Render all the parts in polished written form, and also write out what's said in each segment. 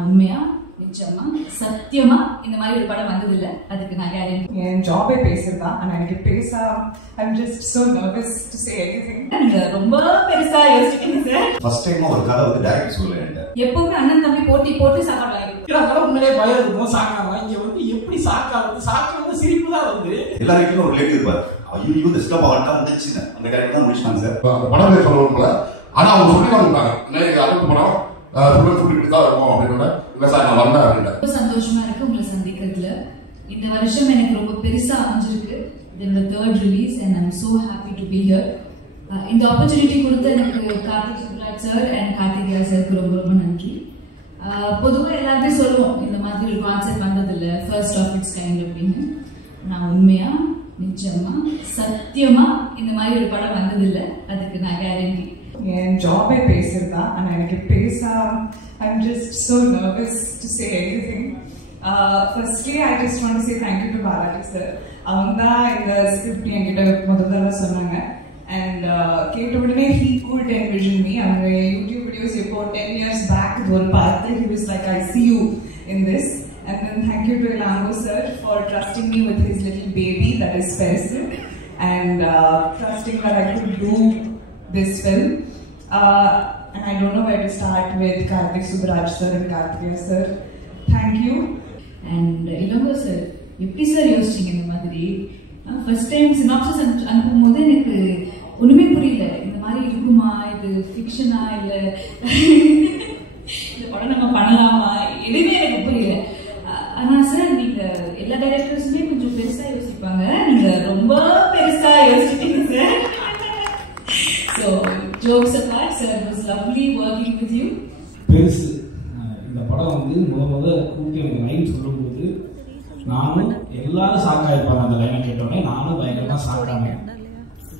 உண்மையா நிச்சயமா சத்தியமா இந்த மாதிரி ஒரு படம் வந்தது இல்ல. அதுக்கு நான் கேரண்டி. என் ஜாபே பேசுறதா. ஆனா எனக்கு பேச I'm just so nervous to say anything. நீங்க ரொம்ப பெருசா யோசிக்கிறீங்க சார். ஃபர்ஸ்ட் டைம் ஒரு கதை வந்து டைரக்ட் சொல்றேன். எப்பவுமே அண்ணன் தம்பி போட்டி போட்டு சாப்பாடு வாங்கிடுவோம். இதெல்லாம் உண்மையிலே பயம் இருக்கும். சாக்காம இங்க வந்து எப்படி சாக்காவது சிரிப்பு தான் வந்து எல்லாருக்கும் ஒரு லேட் இருப்பார். ஐயோ இந்த ஸ்டப் ஆட்டா வந்துச்சு. அந்த கேரக்டர் தான் முடிச்சாங்க சார். படம் பேர் சொல்லணும்ல. ஆனா அவங்க சொல்லி வந்துட்டாங்க. இன்னைக்கு அடுத்த படம் சொல்லிட்டு தான் இருக்கும் அப்படின்னு இல்லை சார் நான் வந்தேன் அப்படின்ட்டு. ரொம்ப சந்தோஷமா இருக்கு உங்களை சந்திக்கிறதுல. இந்த வருஷம் எனக்கு ரொம்ப பெருசா அமைஞ்சிருக்கு. என்னோட 3rd release and I'm so happy to be here. இந்த ஆப்பர்ச்சுனிட்டி கொடுத்த எனக்கு கார்த்திக் சுப்ராஜ் சார் அண்ட் கார்த்திகேயா சாருக்கு ரொம்ப ரொம்ப நன்றி. பொதுவாக எல்லாருமே சொல்லுவோம் இந்த மாதிரி ஒரு கான்செப்ட் வந்ததில்ல, ஃபர்ஸ்ட் ஆஃப் இட்ஸ் கைண்ட் அப்படின்னு. நான் உண்மையா நிச்சயமா சத்தியமா இந்த மாதிரி ஒரு படம் வந்ததில்லை. அதுக்கு நான் கேரண்டி. என் ஜாபே பேசுறதா. ஆனா எனக்கு பேச I'm just so nervous to say anything. Firstly, I just want to say thank you to Balaji sir. அவங்க தான் இந்த ஸ்கிரிப்ட் என்கிட்ட முதல்ல சொன்னாங்க. And கேட்ட உடனே he could envision me. அவங்க யூடியூப் வீடியோஸ் எப்போ 10 years back ஒரு பார்த்து he was like I see you in this. And then thank you to Elango sir for trusting me with his little baby that is Faisal and trusting that I could do this film. And I don't know where to start with Karthik Subraj sir and Karthikeya sir. Thank you. And Elango sir, எப்படி sir யோசிச்சீங்க இந்த மாதிரி? First time synopsis அனுப்பும்போது எனக்கு ஒண்ணுமே புரியல. இந்த மாதிரி இருக்குமா, இது ஃபிக்ஷனா இல்ல இந்த படம் நம்ம பண்ணலாமா, எதுவுமே எனக்கு புரியல. ஆனா சார் நீங்க எல்லா டைரக்டர்ஸுமே கொஞ்சம் பெருசா யோசிப்பாங்க, நீங்க ரொம்ப பெருசா யோசிச்சிட்டீங்க sir. So jokes apart, sir, it was lovely working with you. பெருசு இந்த படம் வந்து முத கூட்டி எனக்கு லைன் சொல்லும்போது நானும் எல்லாரும் சாக்காயிருப்பாங்க. அந்த லைனை கேட்டோடனே நானும் பயங்கரமா சாக்காம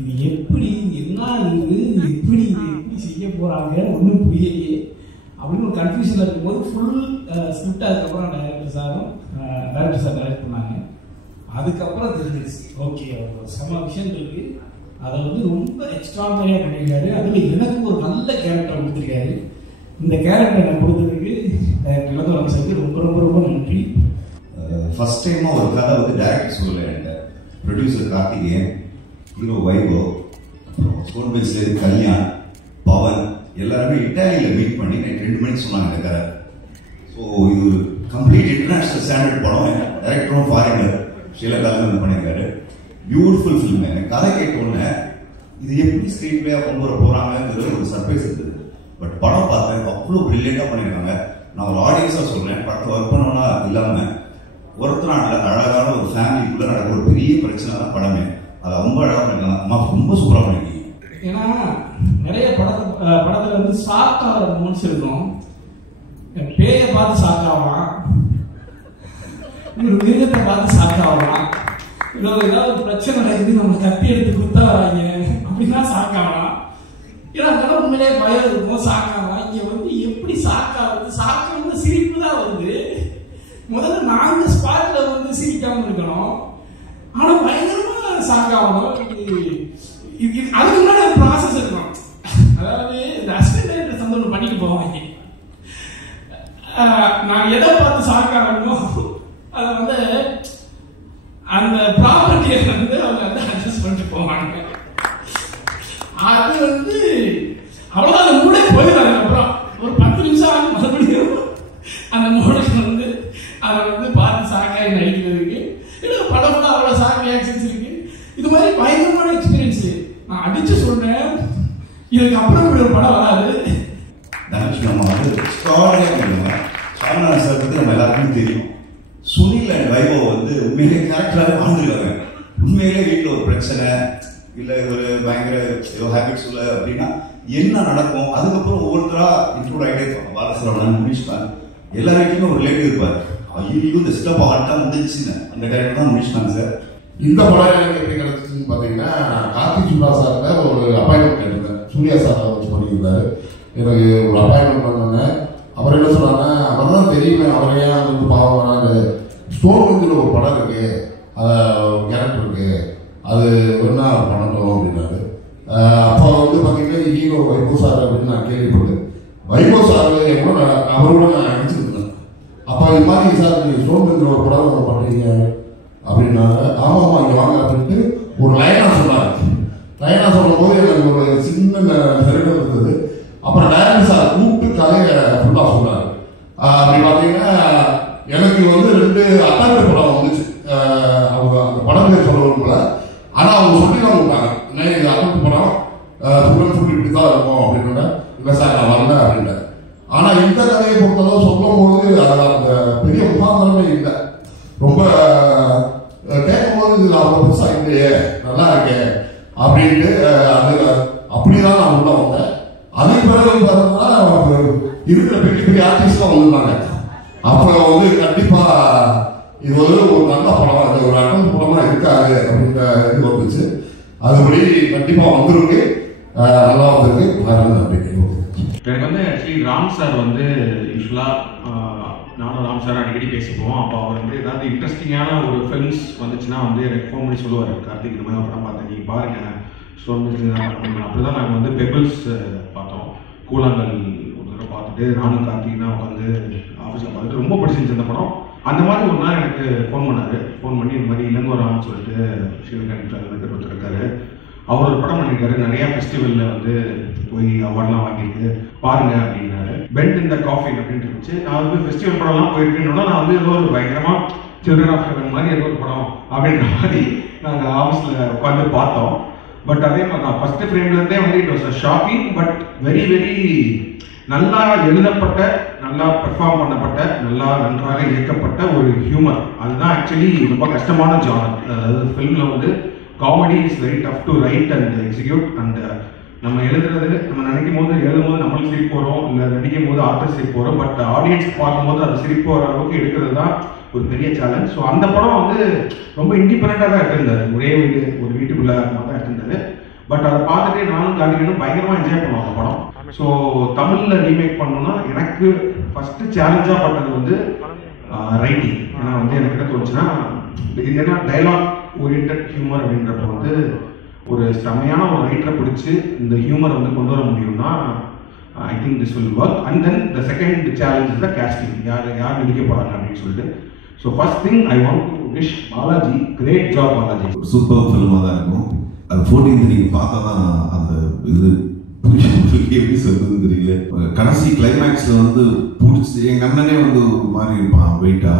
இது எப்படி என்ன இது எப்படி செய்ய போறாங்க ஒன்றும் புரியலையே அப்படின்னு ஒரு கன்ஃபியூஷன்ல இருக்கும்போது ஃபுல் ஸ்கிரிப்ட் அதுக்கப்புறம் டைரக்டர் சார் டைரக்ட் பண்ணாங்க. அதுக்கப்புறம் தெரிஞ்சிருச்சு ஓகே ஒரு செம விஷயம் இருக்கு. அதை வந்து ரொம்ப எக்ஸ்ட்ராடனரியா பண்ணியிருக்காரு. அதுல எனக்கு ஒரு நல்ல கேரக்டர் கொடுத்துருக்காரு. இந்த கேரக்டர் எனக்கு கொடுத்ததுக்கு இளந்தோரம் சாருக்கு ரொம்ப ரொம்ப ரொம்ப நன்றி. ஃபர்ஸ்ட் டைமா ஒரு கதை வந்து டைரக்ட் சொல்றேன். ப்ரொடியூசர் கார்த்திகேயன், ஹீரோ வைபவ், ஸ்கோர் பெஞ்ச்ல கல்யாண், பவன் எல்லாருமே இட்டாலியில மீட் பண்ணி 2 மணிக்கு சொன்னாங்க இந்த கதை. ஸோ இது ஒரு கம்ப்ளீட் இன்டர்நேஷனல் ஸ்டாண்டர்ட் படம். டைரக்டரும் ஃபாரினர் ஸ்ரீலங்காவில் பண்ணியிருக்காரு. Beautiful film. எனக்கு கதை கேட்டோன்னே இது எப்படி ஸ்க்ரீன் பிளேயா கொண்டு வர போறாங்கிறது ஒரு சர்ப்ரைஸ் இருந்தது. பட் படம் பார்த்தேன் அவ்வளோ பிரில்லியண்டா பண்ணியிருக்காங்க. நான் ஒரு ஆடியன்ஸா சொல்றேன், படத்தை ஒர்க் பண்ணோம்னா இல்லாம ஒருத்தநாட்டில் அழகான ஒரு ஃபேமிலிக்குள்ள நடக்கிற ஒரு பெரிய பிரச்சனை தான் படமே. அதை ரொம்ப அழகா பண்ணிக்கலாம். அம்மா ரொம்ப சூப்பரா பண்ணிருக்கீங்க. ஏன்னா நிறைய படத்துல வந்து சாக்காகிற மூமெண்ட்ஸ் இருக்கும். பேயை பார்த்து சாக்காகலாம், ஒரு மிருகத்தை பார்த்து சாக்காகலாம், ஏதாவது ஒரு பிரச்சனை நடக்குது நம்ம கத்தி எடுத்து கொடுத்தா வராங்க அப்படின்னா சாக்காகலாம். ஏன்னா அதெல்லாம் உண்மையிலே பயம் இருக்கும். சாக்காகலாம். இங்க வந்து எப்படி சாக்காவது சிரிப்பு தான் வருது. முதல்ல நாங்க ஸ்பாட்ல வந்து சிரிக்காம இருக்கணும். ஆனா பயங்கரமா சாக்காகணும். அதுக்கு முன்னாடி ஒரு ப்ராசஸ் இருக்கும். அதாவது அசிஸ்டன்ட் டைரக்டர் சந்தோஷம் பண்ணிட்டு போவாங்க. நான் எதை பார்த்து சாக்காகணுமோ அதை வந்து அந்த ப்ராப்பர்ட்டியை வந்து அவங்க வந்து அட்ஜஸ்ட் பண்ணிட்டு போவாங்க. அது வந்து அவ்வளவு அந்த மூடே போயிடும். அப்புறம் ஒரு 10 நிமிஷம் ஆகும் மறுபடியும் அந்த மூடைக்கு வந்து அதை வந்து பார்த்து சாக்காய் நடிக்கிறதுக்கு. படம் கூட அவ்வளோ சாக் ரியாக்ஷன்ஸ் இருக்கு. இது மாதிரி பயங்கரமான எக்ஸ்பீரியன்ஸ். நான் அடிச்சு சொல்றேன், இதுக்கப்புறம் இப்படி ஒரு படம் வராது. தனுஷ் நம்ம வந்து எக்ஸ்ட்ராடனரியா பண்ணுவாங்க. சாமிநாதன் சார் பத்தி நம்ம எல்லாருக்குமே தெரியும். சுனில் அண்ட் வைபவ் வந்து உண்மையிலே கேரக்டராகவே வாழ்ந்துருக்காங்க. உண்மையிலே வீட்டில் ஒரு பிரச்சனை இல்லை ஒரு பயங்கர ஏதோ ஹேபிட்ஸ் உள்ள அப்படின்னா என்ன நடக்கும், அதுக்கப்புறம் ஒவ்வொருத்தரா இன்க்ளூட் ஆகிட்டே இருப்பாங்க. பாலசுரமணன், முனிஷ்கான் எல்லா வீட்லையுமே ஒரு ரிலேட்டிவ் இருப்பார். ஐயோ இந்த ஸ்டப் ஆட்டா வந்துச்சுன்னு அந்த கேரக்டர் தான் முனிஷ்கான் சார். இந்த படம் எனக்கு எப்படி கிடைச்சிச்சுன்னு பார்த்தீங்கன்னா, கார்த்திக் சுப்ராஜ் சார்ல ஒரு அப்பாயின்மெண்ட் எடுத்தேன். சூர்யா சார் வச்சு பண்ணியிருந்தாரு. எனக்கு ஒரு அப்பாயின்மெண்ட் பண்ணேன். அவர் என்ன சொன்னாங்க, அவர் தான் தெரியுமே அவரையே வந்து பாவம் அந்த ஸ்டோன் வந்து ஒரு படம் இருக்கு, அதை கேரக்டர் இருக்கு, அது என்ன பண்ணட்டும் அப்படின்னாரு. அப்போ வந்து பார்த்தீங்கன்னா ஹீரோ வைபவ் சார் அப்படின்னு நான் கேள்விப்பட்டேன். வைபவ் சார் அவரோட நான் நடிச்சிருந்தேன். கார்த்திக் சார் நீங்கள் ஸ்டோன் ஒரு படம் பண்ணுறீங்க அப்படின்னாங்க. ஆமாம்மா இங்கே வாங்க அப்படின்ட்டு ஒரு லைனாக சொன்னார். லைனாக சொல்லும் போது எனக்கு ஒரு சின்ன நெருக்கம் இருந்தது. அப்புறம் டைரக்டர் சார் கூப்பிட்டு கதையை ஃபுல்லாக சொன்னார். அப்படி பார்த்தீங்கன்னா எனக்கு வந்து 2 அட்டாக்கு படம் வந்துச்சு. அவங்க அந்த படம் பேர் சொல்லணும்ல, ஆனால் அவங்க சொல்லி தான் கொடுத்தாங்க. இது அட்டாக்கு படம் ஃபுல் இப்படி தான் இருக்கும் அப்படின்னா, இல்லை சார் நான் வரல அப்படின்னேன். ஆனால் இந்த கதையை பொறுத்தளவு சொல்லும் போது அதில் அந்த பெரிய முகாந்திரமே இல்லை. ரொம்ப கேட்கும் போது இது அவ்வளோ பெருசாக இல்லையே, நல்லா இருக்கே அப்படின்ட்டு அது அப்படிதான் நான் உள்ள வந்தேன். அதுக்கு பிறகு பார்த்தோம்னா இருக்கிற பெரிய பெரிய ஆர்டிஸ்ட்லாம் வந்திருந்தாங்க. அப்போ வந்து கண்டிப்பாக இது வந்து ஒரு நல்ல படம், அது ஒரு அட்டம் படமாக இருக்காது அப்படின்ற இது வந்துச்சு. அதுபடி கண்டிப்பாக வந்துருக்கு, நல்லா வந்திருக்கு. எனக்கு வந்து ஆக்சுவலி ராம் சார் வந்து யூஸ்வலாக நானும் ராம் சார் அடிக்கடி பேசிப்போம். அப்போ அவர் வந்து ஏதாவது இன்ட்ரெஸ்டிங்கான ஒரு ஃபிலிம்ஸ் வந்துச்சுன்னா வந்து எனக்கு ஃபோன் பண்ணி சொல்லுவார், கார்த்திக் இந்த மாதிரி ஒரு படம் பார்த்தேன் நீங்கள் பாருங்கள் ஸ்டோன் அப்படி தான் நாங்கள் வந்து பெபிள்ஸ் பார்த்தோம். கூழாங்கல் ஒரு தடவை பார்த்துட்டு நானும் கார்த்திக் தான் உட்காந்து ஆஃபீஸில் பார்த்துட்டு ரொம்ப பிடிச்சிருந்துச்சு அந்த படம். அந்த மாதிரி ஒரு நாள் எனக்கு ஃபோன் பண்ணார். ஃபோன் பண்ணி இந்த மாதிரி இளங்கோராம்னு சொல்லிட்டு சிவகணேசன் ஒருத்தர் இருக்காரு, அவர் ஒரு படம் பண்ணியிருக்காரு, நிறையா ஃபெஸ்டிவலில் வந்து போய் அவார்ட்லாம் வாங்கியிருக்கு பாருங்க அப்படின்னாரு. பெண்ட் இந்த காஃபி அப்படின்னு இருந்துச்சு. நான் வந்து ஃபெஸ்டிவல் படம்லாம் போயிருக்கேன்னா நான் வந்து ஏதோ ஒரு பயங்கரமாக சில்ட்ரன் ஆஃப் ஹெவன் மாதிரி ஏதோ ஒரு படம் அப்படின்ற மாதிரி நாங்கள் ஆஃபீஸில் உட்காந்து பார்த்தோம். பட் அதே மாதிரி தான் ஃபர்ஸ்ட் ஃப்ரேம்லேருந்தே வந்து it was a shocking but very very நல்லா எழுதப்பட்ட, நல்லா பெர்ஃபார்ம் பண்ணப்பட்ட, நல்லா நன்றாக இயக்கப்பட்ட ஒரு ஹியூமர். அதுதான் ஆக்சுவலி ரொம்ப கஷ்டமான ஜானர். அதாவது ஃபிலிமில் வந்து comedy is very tough to right and execute. And நம்ம எழுதுறது நம்ம நினைக்கும் போது எழுதும்போது நம்மளும் சிரிப்பு போகிறோம், இல்லை நடிக்கும் போது ஆர்டிஸ்ட் சிரிப்பு போகிறோம். பட் ஆடியன்ஸ் பார்க்கும்போது அது சிரிப்பு வர அளவுக்கு எடுக்கிறது தான் ஒரு பெரிய சேலஞ்ச். ஸோ அந்த படம் வந்து ரொம்ப இண்டிபெண்டாக தான் எடுத்திருந்தாரு, ஒரே ஒரு வீட்டுக்குள்ளே தான் எடுத்திருந்தாரு. பட் அதை பார்த்துட்டு நானும் கார்த்திகேயனும் பயங்கரமாக என்ஜாய் பண்ணுவோம் அந்த படம். ஸோ தமிழில் ரீமேக் பண்ணணும்னா எனக்கு ஃபஸ்ட்டு சேலஞ்சாக பட்டது வந்து ரைட்டிங். ஏன்னா வந்து எனக்கு என்ன தோணுச்சுன்னா, இது ஏன்னா டைலாக் ஓரியன்ட் ஹியூமர் அப்படின்றப்ப வந்து ஒரு செமையான ஒரு ரைட்டரை பிடிச்சி இந்த ஹியூமரை வந்து கொண்டு வர முடியும்னா I think this will work. And then the second challenge is the casting, யார் நடிக்க போகிறாங்க அப்படின்னு சொல்லிட்டு. So first thing I want to wish Balaji great job. Balaji super ஃபிலிமாக தான் இருக்கும். அது 14th நீங்கள் பார்த்தா தான் அந்த இது எப்படி சொல்றதுன்னு தெரியல. கடைசி கிளைமேக்ஸில் வந்து பிடிச்சி எங்கள் அண்ணனே வந்து ஒரு மாதிரி இருப்பான் வெயிட்டா,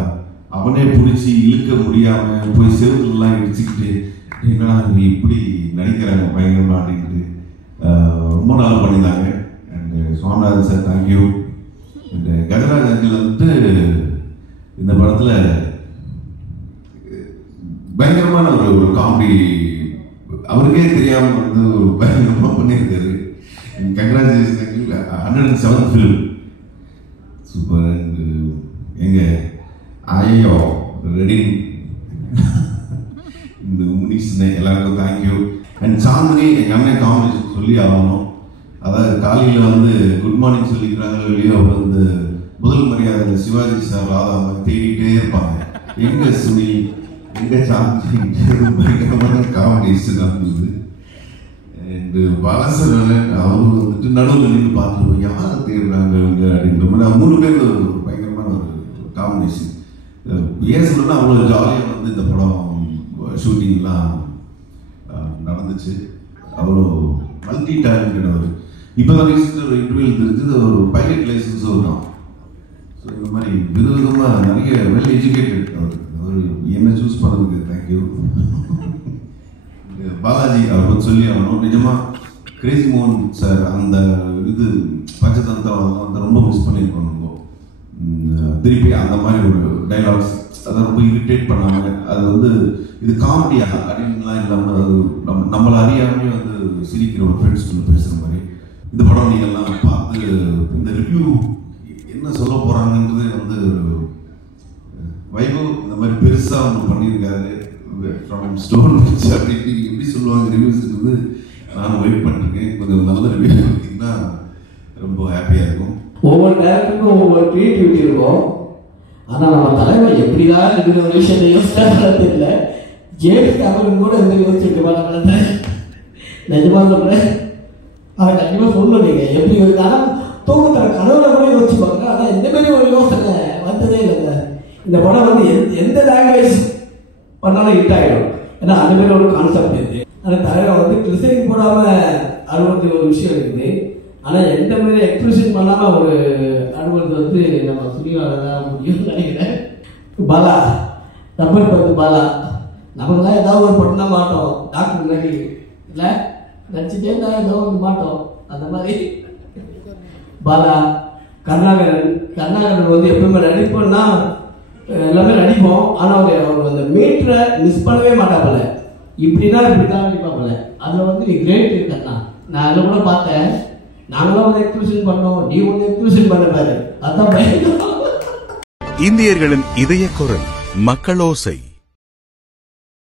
அவனே பிடிச்சி இழுக்க முடியாமல் போய் செவத்துலலாம் இடிச்சுக்கிட்டு என்னடா நீ இப்படி நடிக்கிறாங்க பயங்கரமா அப்படின்ட்டு ரொம்ப நல்லா பண்ணியிருந்தாங்க. And Swaminathan sir thank you. And Gajaraj uncle வந்துட்டு இந்த படத்தில் பயங்கரமான ஒரு காமெடி, அவருக்கே தெரியாமல் வந்து ஒரு பயங்கரமாக பண்ணியிருக்காரு. Congratulation uncle, 107th film super. And எங்க ஐயோ ரெடி இந்த முனிஷ்னே எல்லாருக்கும் தேங்க்யூ. அண்ட் சாந்தினி எங்கள் அண்ணன் காம்பினேஷன் சொல்லி ஆகணும். அதாவது காலையில் வந்து குட் மார்னிங் சொல்லிக்கிறாங்களோ இல்லையோ, அவர் வந்து முதல் மரியாதை சிவாஜி சார் ராதா தேடிட்டே இருப்பாங்க, எங்க சுனி எங்க சாந்தி, பயங்கரமான காம்பினேஷன் இருந்தது. அண்ட் பாலசரன் அவரு வந்துட்டு நடுவில் நின்று பார்த்துருவோம் யாரை தேடுறாங்க அப்படின்ற மாதிரி 3 பேர் ஒரு பயங்கரமான ஒரு காம்பினேஷன். பேசணும்னா அவ்வளோ ஜாலியாக வந்து இந்த படம் ஷூட்டிங்லாம் நடந்துச்சு. அவ்வளோ மல்டி டேலண்டட் அவர். இப்போ தான் ரீசெண்டாக ஒரு இன்டர்வியூ தெரிஞ்சது, ஒரு பைலட் லைசன்ஸும் தான். ஸோ இந்த மாதிரி விதவிதமாக நிறைய வெல் எஜுகேட்டட் அவர் என்ன சூஸ் பண்ணதுக்கு தேங்க்யூ. பாலாஜி அவர் பற்றி சொல்லி ஆகணும். நிஜமாக கிரேசி மோகன் சார் அந்த இது பஞ்சதந்திரம் அதெல்லாம் வந்து ரொம்ப மிஸ் பண்ணியிருக்கோம். நம்ம திருப்பி அந்த மாதிரி ஒரு டைலாக்ஸ் அதை ரொம்ப இரிட்டேட் பண்ணாங்க. அது வந்து இது காமெடியா அப்படின்லாம் இல்லாமல் அது நம்மளை அறியாமே வந்து சிரிக்கிற ஒரு ஃப்ரெண்ட்ஸ் பேசுகிற மாதிரி. இந்த படம் நீங்கள்லாம் பார்த்து இந்த ரிவ்யூ என்ன சொல்ல போகிறாங்கன்றது வந்து வைபவ் இந்த மாதிரி பெருசாக ஒன்று பண்ணியிருக்காரு. ஃப்ரம் ஸ்டோன் அப்படின்னு எப்படி சொல்லுவாங்க ரிவ்யூஸ்ன்றது நானும் வெயிட் பண்ணிருக்கேன். கொஞ்சம் நல்ல ரிவ்யூ பார்த்தீங்கன்னா ரொம்ப ஹாப்பியாக இருக்கும். ஒவ்வொரு டேரக்டருக்கும் ஒவ்வொரு கிரியேட்டிவிட்டி இருக்கும். ஆனால் நம்ம தலைவர் எப்படிதான் இருக்கிற ஒரு விஷயத்தை யோசிச்சா தெரியல. ஜேம்ஸ் கேமரன் கூட எந்த யோசிச்சுட்டு நிஜமா சொல்கிறேன், அதை கண்டிப்பாக சொல்லணும். நீங்கள் எப்படி யோசிச்சு ஆனால் தூக்கத்தில் கனவுல கூட யோசிச்சுப்பாங்க. ஆனால் இந்த மாதிரி ஒரு யோசனை வந்ததே இல்லைங்க. இந்த படம் வந்து எந்த லாங்குவேஜ் பண்ணாலும் ஹிட் ஆகிடும். ஏன்னா அந்த மாதிரி ஒரு கான்செப்ட் இருக்குது. அந்த தலைவர் வந்து கிளிசரின் போடாம அறுபத்தி ஒரு விஷயம் இருக்குது. ஆனால் எந்த மாதிரி எக்ஸ்பிரஷன் பண்ணாமல் ஒரு அறுபது வந்து நம்ம சுனிவால தான் முடியும்னு நினைக்கிறேன். பாலா ரப்பர் பத்து பாலா நமக்குலாம் ஏதாவது ஒரு படம் தான் மாட்டோம். டாக்டர் முன்னாடி இல்லை நடிச்சுட்டே இருந்தால் ஏதோ ஒன்று மாட்டோம். அந்த மாதிரி பாலா கருணாகரன் வந்து எப்பவுமே நடிப்போம்னா எல்லாமே நடிப்போம். ஆனால் அவர் அந்த மீட்டரை மிஸ் பண்ணவே மாட்டாப்பல. இப்படிதான் நடிப்பாப்பல. அதில் வந்து கிரேட் இருக்கா. நான் அதில் கூட பார்த்தேன். நாங்களும் வந்து எக்ஸ்பிரஷன் பண்ணோம். நீ வந்து எக்ஸ்பிரஷன் பண்ண பாரு. அதான் இந்தியர்களின் இதய குரல் மக்களோசை.